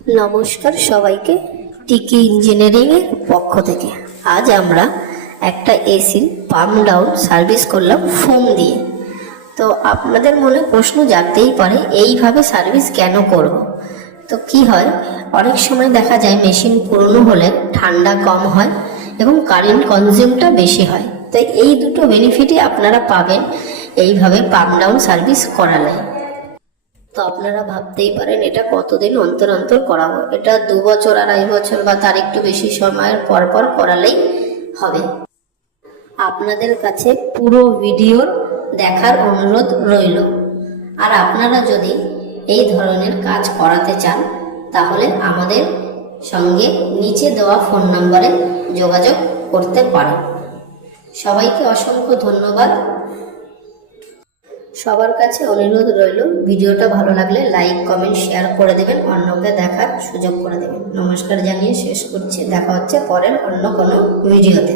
নমস্কার সবাইকে, টিকি ইঞ্জিনিয়ারিং এর পক্ষ থেকে আজ আমরা একটা এসির পাম্প ডাউন সার্ভিস করলাম ফোম দিয়ে। তো আপনাদের মনে প্রশ্ন জাগতেই পারে, এইভাবে সার্ভিস কেন করব? তো কি হয়, অনেক সময় দেখা যায় মেশিন পুরনো হলে ঠান্ডা কম হয় এবং কারেন্ট কনজিউমটা বেশি হয়। তো এই দুটো বেনিফিটই আপনারা পাবেন এইভাবে পাম্প ডাউন সার্ভিস করালে। তো আপনারা ভাবতেই পারেন এটা কতদিন অন্তর অন্তর করাবো। এটা 2 বছর, 2.5 বছর বা তার একটু বেশি সময়ের পর পর করালেই হবে। আপনাদের কাছে পুরো ভিডিওর দেখার অনুরোধ রইল। আর আপনারা যদি এই ধরনের কাজ করাতে চান তাহলে আমাদের সঙ্গে নিচে দেওয়া ফোন নম্বরে যোগাযোগ করতে পারেন। সবাইকে অসংখ্য ধন্যবাদ। সবার কাছে অনুরোধ রইল, ভিডিওটা ভালো লাগলে লাইক, কমেন্ট, শেয়ার করে দেবেন, অন্যকে দেখার সুযোগ করে দেবেন। নমস্কার জানিয়ে শেষ করছি। দেখা হচ্ছে পরের অন্য কোনো ভিডিওতে।